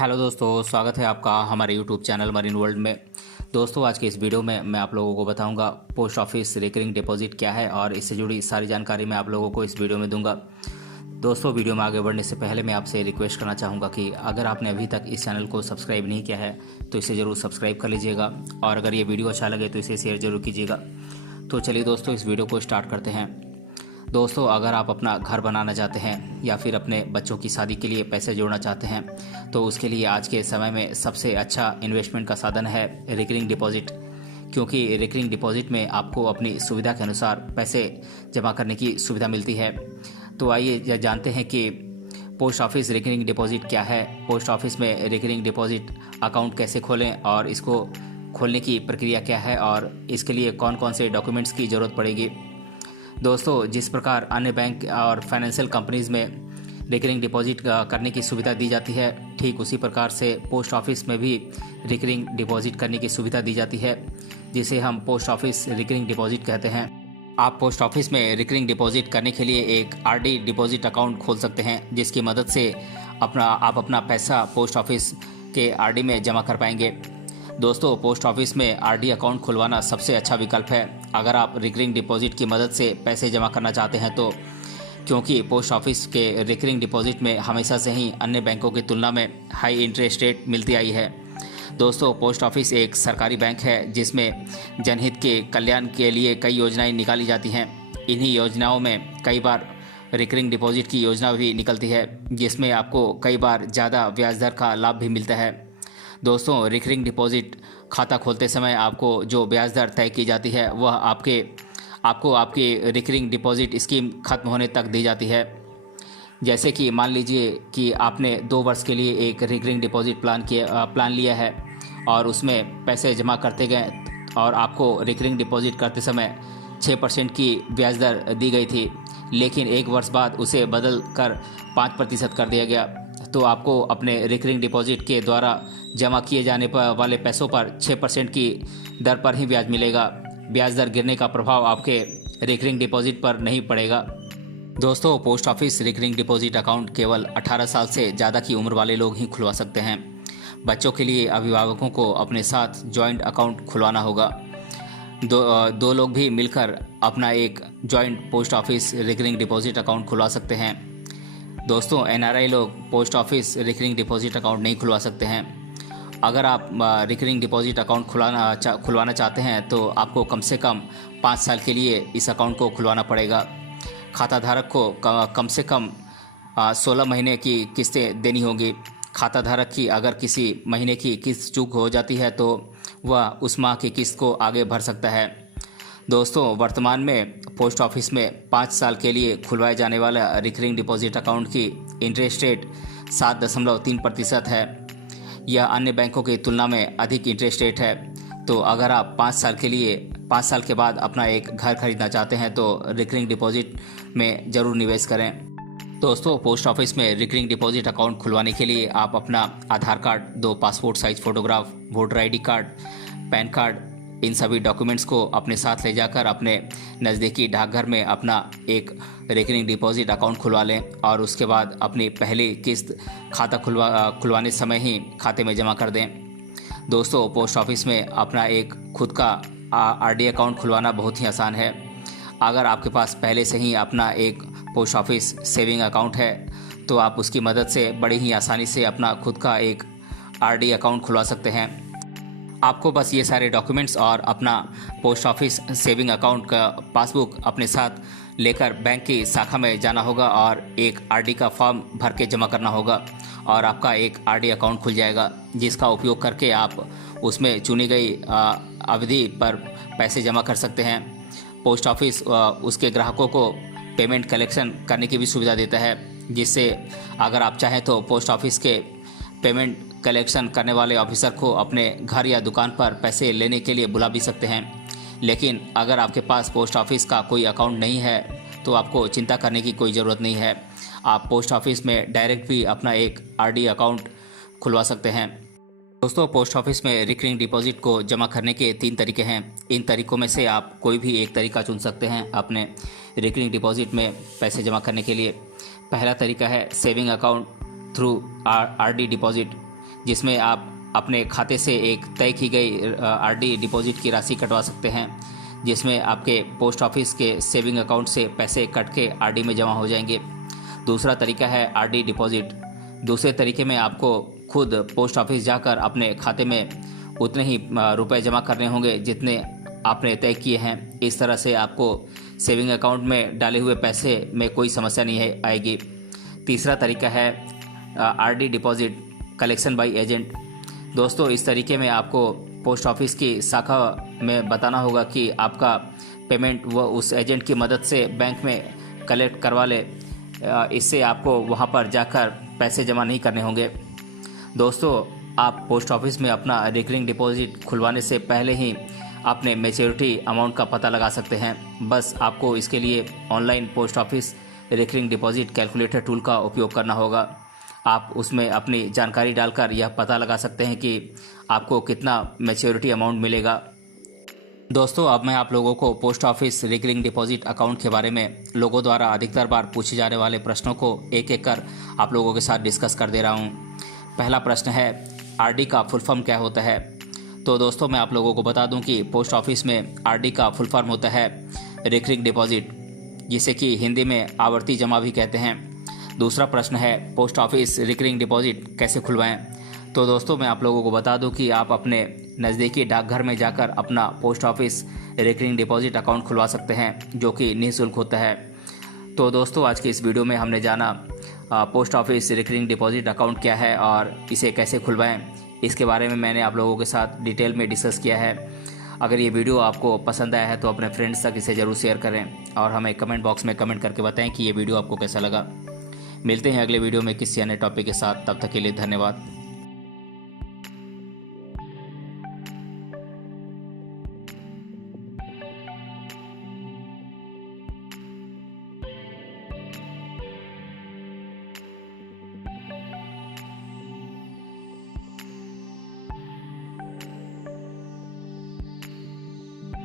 Hello दोस्तों, स्वागत है आपका हमारे यूट्यूब चैनल मरीन वर्ल्ड में। दोस्तों, आज के इस वीडियो में मैं आप लोगों को बताऊंगा पोस्ट ऑफिस रिकरिंग डिपॉजिट क्या है और इससे जुड़ी सारी जानकारी मैं आप लोगों को इस वीडियो में दूंगा। दोस्तों, वीडियो में आगे बढ़ने से पहले मैं आपसे रिक्वेस्ट करना चाहूँगा कि अगर आपने अभी तक इस चैनल को सब्सक्राइब नहीं किया है तो इसे ज़रूर सब्सक्राइब कर लीजिएगा और अगर ये वीडियो अच्छा लगे तो इसे शेयर ज़रूर कीजिएगा। तो चलिए दोस्तों, इस वीडियो को स्टार्ट करते हैं। दोस्तों, अगर आप अपना घर बनाना चाहते हैं या फिर अपने बच्चों की शादी के लिए पैसे जोड़ना चाहते हैं तो उसके लिए आज के समय में सबसे अच्छा इन्वेस्टमेंट का साधन है रिकरिंग डिपॉजिट, क्योंकि रिकरिंग डिपॉजिट में आपको अपनी सुविधा के अनुसार पैसे जमा करने की सुविधा मिलती है। तो आइए जानते हैं कि पोस्ट ऑफिस रिकरिंग डिपॉजिट क्या है, पोस्ट ऑफिस में रिकरिंग डिपॉजिट अकाउंट कैसे खोलें और इसको खोलने की प्रक्रिया क्या है और इसके लिए कौन कौन से डॉक्यूमेंट्स की ज़रूरत पड़ेगी। दोस्तों, जिस प्रकार अन्य बैंक और फाइनेंशियल कंपनीज़ में रिकरिंग डिपॉजिट करने की सुविधा दी जाती है, ठीक उसी प्रकार से पोस्ट ऑफिस में भी रिकरिंग डिपॉजिट करने की सुविधा दी जाती है, जिसे हम पोस्ट ऑफिस रिकरिंग डिपॉजिट कहते हैं। आप पोस्ट ऑफिस में रिकरिंग डिपॉजिट करने के लिए एक आरडी डिपॉजिट अकाउंट खोल सकते हैं, जिसकी मदद से आप अपना पैसा पोस्ट ऑफिस के आरडी में जमा कर पाएंगे। दोस्तों, पोस्ट ऑफिस में आरडी अकाउंट खुलवाना सबसे अच्छा विकल्प है अगर आप रिकरिंग डिपॉजिट की मदद से पैसे जमा करना चाहते हैं तो, क्योंकि पोस्ट ऑफिस के रिकरिंग डिपॉजिट में हमेशा से ही अन्य बैंकों की तुलना में हाई इंटरेस्ट रेट मिलती आई है। दोस्तों, पोस्ट ऑफिस एक सरकारी बैंक है जिसमें जनहित के कल्याण के लिए कई योजनाएं निकाली जाती हैं। इन्हीं योजनाओं में कई बार रिकरिंग डिपॉजिट की योजना भी निकलती है, जिसमें आपको कई बार ज़्यादा ब्याज दर का लाभ भी मिलता है। दोस्तों, रिकरिंग डिपॉजिट खाता खोलते समय आपको जो ब्याज दर तय की जाती है वह आपको आपकी रिकरिंग डिपॉजिट स्कीम खत्म होने तक दी जाती है। जैसे कि मान लीजिए कि आपने 2 वर्ष के लिए एक रिकरिंग डिपॉजिट प्लान लिया है और उसमें पैसे जमा करते गए और आपको रिकरिंग डिपॉजिट करते समय 6% की ब्याज दर दी गई थी, लेकिन 1 वर्ष बाद उसे बदल कर 5% कर दिया गया, तो आपको अपने रिकरिंग डिपॉजिट के द्वारा जमा किए जाने पर वाले पैसों पर 6% की दर पर ही ब्याज मिलेगा। ब्याज दर गिरने का प्रभाव आपके रिकरिंग डिपॉजिट पर नहीं पड़ेगा। दोस्तों, post office recurring deposit account केवल 18 साल से ज़्यादा की उम्र वाले लोग ही खुलवा सकते हैं। बच्चों के लिए अभिभावकों को अपने साथ जॉइंट अकाउंट खुलवाना होगा। दो लोग भी मिलकर अपना एक joint post office recurring deposit account खुलवा सकते हैं। दोस्तों, एनआरआई लोग post office recurring deposit account नहीं खुलवा सकते हैं। अगर आप रिकरिंग डिपॉजिट अकाउंट खुलवाना चाहते हैं तो आपको कम से कम 5 साल के लिए इस अकाउंट को खुलवाना पड़ेगा। खाता धारक को कम से कम 16 महीने की किस्तें देनी होगी। खाता धारक की अगर किसी महीने की किस्त चूक हो जाती है तो वह उस माह की किस्त को आगे भर सकता है। दोस्तों, वर्तमान में पोस्ट ऑफिस में 5 साल के लिए खुलवाए जाने वाला रिकरिंग डिपॉजिट अकाउंट की इंटरेस्ट रेट 7.3% है। यह अन्य बैंकों की तुलना में अधिक इंटरेस्ट रेट है। तो अगर आप 5 साल के बाद अपना एक घर खरीदना चाहते हैं तो रिकरिंग डिपॉजिट में ज़रूर निवेश करें। दोस्तों, पोस्ट ऑफिस में रिकरिंग डिपॉजिट अकाउंट खुलवाने के लिए आप अपना Aadhaar card, 2 passport size photograph, voter ID card, PAN card, इन सभी डॉक्यूमेंट्स को अपने साथ ले जाकर अपने नज़दीकी डाकघर में अपना एक रिकरिंग डिपॉजिट अकाउंट खुलवा लें और उसके बाद अपनी पहली किस्त खाता खुलवाने समय ही खाते में जमा कर दें। दोस्तों, पोस्ट ऑफिस में अपना एक खुद का आरडी अकाउंट खुलवाना बहुत ही आसान है। अगर आपके पास पहले से ही अपना एक पोस्ट ऑफिस सेविंग अकाउंट है तो आप उसकी मदद से बड़ी ही आसानी से अपना खुद का एक आरडी अकाउंट खुलवा सकते हैं। आपको बस ये सारे डॉक्यूमेंट्स और अपना पोस्ट ऑफिस सेविंग अकाउंट का पासबुक अपने साथ लेकर बैंक की शाखा में जाना होगा और एक आरडी का फॉर्म भर के जमा करना होगा और आपका एक आरडी अकाउंट खुल जाएगा, जिसका उपयोग करके आप उसमें चुनी गई अवधि पर पैसे जमा कर सकते हैं। पोस्ट ऑफिस उसके ग्राहकों को पेमेंट कलेक्शन करने की भी सुविधा देता है, जिससे अगर आप चाहें तो पोस्ट ऑफिस के पेमेंट कलेक्शन करने वाले ऑफिसर को अपने घर या दुकान पर पैसे लेने के लिए बुला भी सकते हैं। लेकिन अगर आपके पास पोस्ट ऑफिस का कोई अकाउंट नहीं है तो आपको चिंता करने की कोई ज़रूरत नहीं है। आप पोस्ट ऑफिस में डायरेक्ट भी अपना एक आरडी अकाउंट खुलवा सकते हैं। दोस्तों, पोस्ट ऑफिस में रिकरिंग डिपॉजिट को जमा करने के 3 तरीके हैं। इन तरीकों में से आप कोई भी एक तरीका चुन सकते हैं अपने रिकरिंग डिपॉजिट में पैसे जमा करने के लिए। पहला तरीका है saving account through RD deposit, जिसमें आप अपने खाते से एक तय की गई आरडी डिपॉजिट की राशि कटवा सकते हैं, जिसमें आपके पोस्ट ऑफिस के सेविंग अकाउंट से पैसे कट के आरडी में जमा हो जाएंगे। दूसरा तरीका है आरडी डिपॉजिट। दूसरे तरीके में आपको खुद पोस्ट ऑफिस जाकर अपने खाते में उतने ही रुपए जमा करने होंगे जितने आपने तय किए हैं। इस तरह से आपको सेविंग अकाउंट में डाले हुए पैसे में कोई समस्या नहीं आएगी। तीसरा तरीका है RD deposit collection by agent. दोस्तों, इस तरीके में आपको पोस्ट ऑफिस की शाखा में बताना होगा कि आपका पेमेंट वो उस एजेंट की मदद से बैंक में कलेक्ट करवा ले। इससे आपको वहां पर जाकर पैसे जमा नहीं करने होंगे। दोस्तों, आप पोस्ट ऑफिस में अपना रिकरिंग डिपॉजिट खुलवाने से पहले ही अपने मैच्योरिटी अमाउंट का पता लगा सकते हैं। बस आपको इसके लिए online post office recurring deposit calculator tool का उपयोग करना होगा। आप उसमें अपनी जानकारी डालकर यह पता लगा सकते हैं कि आपको कितना मैच्योरिटी अमाउंट मिलेगा। दोस्तों, अब मैं आप लोगों को post office recurring deposit account के बारे में लोगों द्वारा अधिकतर बार पूछे जाने वाले प्रश्नों को एक एक कर आप लोगों के साथ डिस्कस कर दे रहा हूं। पहला प्रश्न है, आरडी का फुल फॉर्म क्या होता है? तो दोस्तों, मैं आप लोगों को बता दूं कि पोस्ट ऑफिस में आरडी का फुल फॉर्म होता है रिकरिंग डिपॉजिट, जिसे कि हिंदी में आवर्ती जमा भी कहते हैं। दूसरा प्रश्न है, पोस्ट ऑफिस रिकरिंग डिपॉजिट कैसे खुलवाएं? तो दोस्तों, मैं आप लोगों को बता दूं कि आप अपने नज़दीकी डाकघर में जाकर अपना post office recurring deposit account खुलवा सकते हैं, जो कि निःशुल्क होता है। तो दोस्तों, आज की इस वीडियो में हमने जाना post office recurring deposit account क्या है और इसे कैसे खुलवाएं। इसके बारे में मैंने आप लोगों के साथ डिटेल में डिस्कस किया है। अगर ये वीडियो आपको पसंद आया है तो अपने फ्रेंड्स तक इसे ज़रूर शेयर करें और हमें कमेंट बॉक्स में कमेंट करके बताएं कि ये वीडियो आपको कैसा लगा। मिलते हैं अगले वीडियो में किसी अन्य टॉपिक के साथ। तब तक के लिए धन्यवाद।